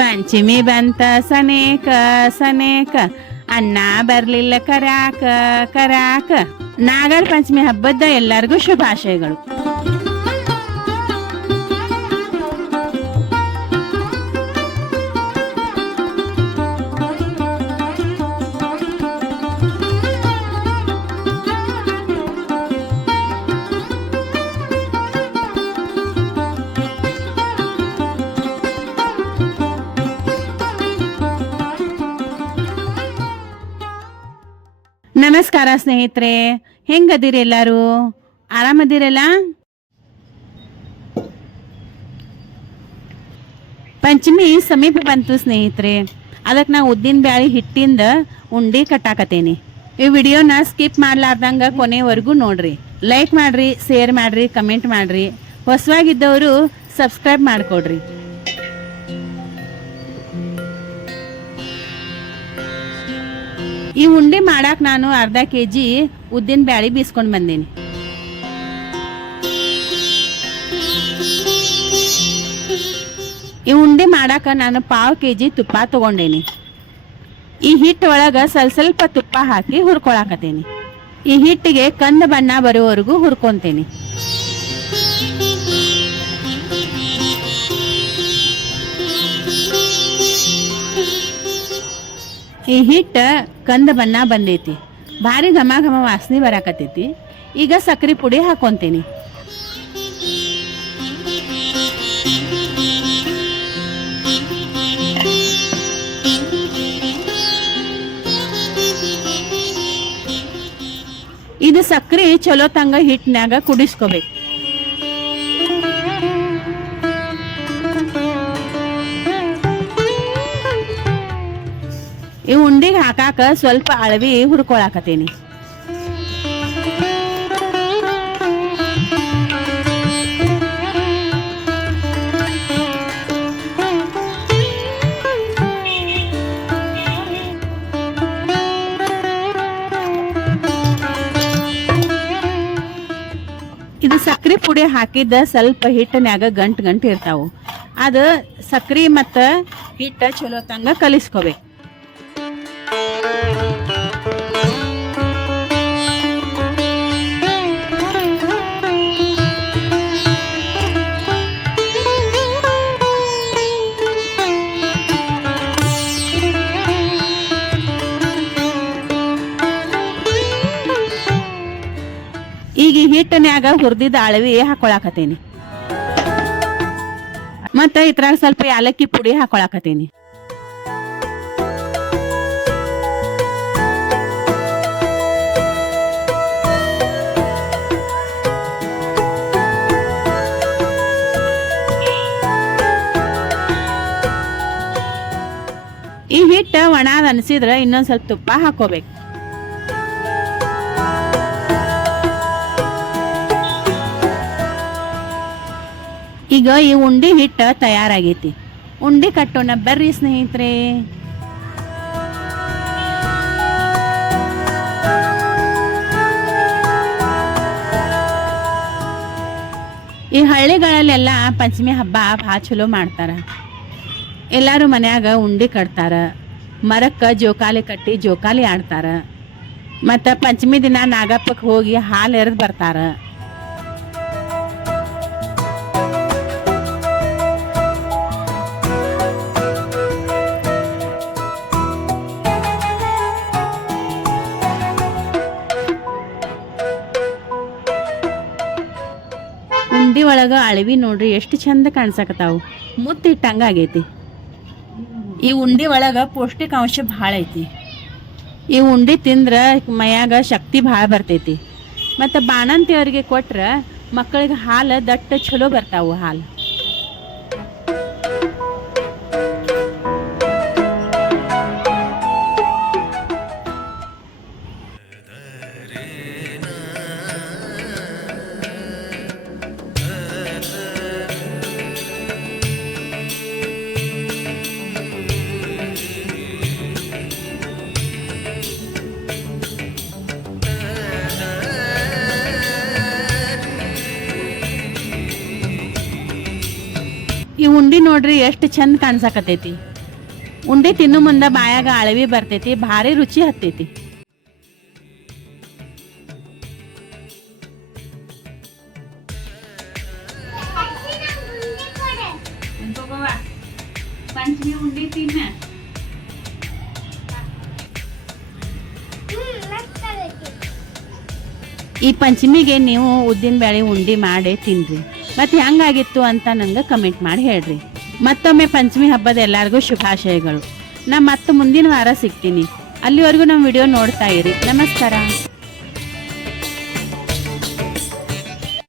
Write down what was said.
ಪಂಚಮಿ ಬಂತ ಸನೇಕ ಸನೇಕ ಅಣ್ಣ ಬರ್ಲಿಲ್ಲ ಕರ್ಯಾಕ ಕರ್ಯಾಕ. ನಾಗರ ಪಂಚಮಿ ಹಬ್ಬದ ಎಲ್ಲರಿಗೂ ಶುಭಾಶಯಗಳು. ನಮಸ್ಕಾರ ಸ್ನೇಹಿತರೆ, ಹೆಂಗದಿರಿ? ಎಲ್ಲರೂ ಆರಾಮದಿರಲ್ಲ? ಪಂಚಮಿ ಸಮೀಪ ಬಂತು ಸ್ನೇಹಿತರೆ. ಅದಕ್ಕೆ ನಾ ಉದ್ದಿನ ಬ್ಯಾಳಿ ಹಿಟ್ಟಿಂದ ಉಂಡೆ ಕಟ್ಟಾಕತೇನಿ. ಈ ವಿಡಿಯೋನ ಸ್ಕಿಪ್ ಮಾಡ್ಲಾರ್ದಂಗ ಕೊನೆವರೆಗೂ ನೋಡ್ರಿ. ಲೈಕ್ ಮಾಡ್ರಿ, ಶೇರ್ ಮಾಡ್ರಿ, ಕಮೆಂಟ್ ಮಾಡ್ರಿ. ಹೊಸವಾಗಿದ್ದವರು ಸಬ್ಸ್ಕ್ರೈಬ್ ಮಾಡ್ಕೊಡ್ರಿ. ಈ ಉಂಡೆ ಮಾಡಾಕ ನಾನು ಅರ್ಧ ಕೆಜಿ ಉದ್ದಿನ ಬ್ಯಾಳಿ ಬೀಸ್ಕೊಂಡು ಬಂದೇನಿ. ಈ ಉಂಡೆ ಮಾಡಾಕ ನಾನು 1/2 ಕೆಜಿ ತುಪ್ಪ ತಗೊಂಡೇನಿ. ಈ ಹಿಟ್ಟು ಒಳಗ ಸ್ವಲ್ಪ ತುಪ್ಪ ಹಾಕಿ ಹುರ್ಕೊಳಕತ್ತೇನಿ. ಈ ಹಿಟ್ಟಿಗೆ ಕಂದು ಬಣ್ಣ ಬರೋವರೆಗೂ ಹುರ್ಕೊಂತೇನಿ. ಈ ಹಿಟ್ಟು ಕಂದ ಬಣ್ಣ ಬಂದೈತಿ, ಭಾರಿ ಘಮ ಘಮ ವಾಸನೆ ಬರಾಕತ್ತೈತಿ. ಈಗ ಸಕ್ಕರೆ ಪುಡಿ ಹಾಕೊಂತೇನಿ. ಇದು ಸಕ್ಕರೆ ಚಲೋ ತಂಗ ಹಿಟ್ಟಿನಾಗ ಕುದಿಸ್ಕೋಬೇಕು. ಈ ಉಂಡಿಗೆ ಹಾಕಾಕ ಸ್ವಲ್ಪ ಅಳವಿ ಹುರ್ಕೊಳಕತ್ತೇನಿ. ಇದು ಸಕ್ರಿ ಪುಡಿ ಹಾಕಿದ್ದ ಸ್ವಲ್ಪ ಹಿಟ್ಟಿನ್ಯಾಗ ಗಂಟು ಇರ್ತಾವು. ಅದು ಸಕ್ರಿ ಮತ್ತ ಹಿಟ್ಟ ಚಲೋ ತಂಗ ಕಲಿಸ್ಕೋಬೇಕು. ಈಗ ಹಿಟ್ಟಿನ್ಯಾಗ ಹುರಿದಿದ್ದ ಅಳವಿ ಹಾಕೊಳಕತ್ತೇನಿ. ಮತ್ತ ಇದ್ರಾಗ ಸ್ವಲ್ಪ ಯಾಲಕ್ಕಿ ಪುಡಿ ಹಾಕೊಳಕತ್ತೇನಿ. ಈ ಹಿಟ್ಟು ಒಣದ ಅನ್ಸಿದ್ರ ಇನ್ನೊಂದ್ ಸ್ವಲ್ಪ ತುಪ್ಪ ಹಾಕೋಬೇಕು. ಈಗ ಈ ಉಂಡಿ ಹಿಟ್ಟು ತಯಾರಾಗೈತಿ. ಉಂಡಿ ಕಟ್ಟೋಣ ಬರ್ರಿ ಸ್ನೇಹಿತರೆ. ಈ ಹಳ್ಳಿಗಳಲ್ಲೆಲ್ಲ ಪಂಚಮಿ ಹಬ್ಬ ಭಾಳ ಚಲೋ ಮಾಡ್ತಾರ. ಎಲ್ಲರೂ ಮನ್ಯಾಗ ಉಂಡಿ ಕಟ್ತಾರ, ಮರಕ್ಕೆ ಜೋಕಾಲಿ ಕಟ್ಟಿ ಜೋಕಾಲಿ ಆಡ್ತಾರ. ಮತ್ತು ಪಂಚಮಿ ದಿನ ನಾಗಪ್ಪಕ್ಕೆ ಹೋಗಿ ಹಾಲು ಎರೆದು ಬರ್ತಾರ. ಉಂಡಿ ಒಳಗ ಅಳವಿ ನೋಡ್ರಿ ಎಷ್ಟು ಚಂದ ಕಾಣಿಸಕತ್ತಾವು, ಮುತ್ತಿಟ್ಟಂಗ ಆಗೈತಿ. ಈ ಉಂಡಿ ಒಳಗ ಪೌಷ್ಟಿಕಾಂಶ ಭಾಳ ಐತಿ. ಈ ಉಂಡಿ ತಿಂದ್ರೆ ಮೈಯಾಗ ಶಕ್ತಿ ಭಾಳ ಬರ್ತೈತಿ. ಮತ್ತು ಬಾಣಂತಿಯವ್ರಿಗೆ ಕೊಟ್ರೆ ಮಕ್ಕಳಿಗೆ ಹಾಲು ದಟ್ಟ ಚಲೋ ಬರ್ತಾವು. ಹಾಲು ಉಂಡಿ ನೋಡ್ರಿ ಎಷ್ಟು ಚಂದ ಕಾಣ್ಸಕತೈತಿ. ಉಂಡಿ ತಿನ್ನು ಮುಂದೆ ಬಾಯಾಗ ಅಳವಿ ಬರ್ತೈತಿ, ಭಾರಿ ರುಚಿ ಹತ್ತೈತಿ. ಪಂಚಮಿ ಉಂಡಿ ತಿನ್ನ. ಈ ಪಂಚಮಿಗೆ ನೀವು ಉದ್ದಿನ ಬೇಳೆ ಉಂಡಿ ಮಾಡಿ ತಿನ್ರಿ. ಮತ್ತೆ ಹೆಂಗಾಗಿತ್ತು ಅಂತ ನಂಗೆ ಕಮೆಂಟ್ ಮಾಡಿ ಹೇಳ್ರಿ. ಮತ್ತೊಮ್ಮೆ ಪಂಚಮಿ ಹಬ್ಬದ ಎಲ್ಲರಿಗೂ ಶುಭಾಶಯಗಳು. ನಾ ಮತ್ತೆ ಮುಂದಿನ ವಾರ ಸಿಗ್ತೀನಿ. ಅಲ್ಲಿವರೆಗೂ ನಮ್ಮ ವಿಡಿಯೋ ನೋಡ್ತಾ ಇರಿ. ನಮಸ್ಕಾರ.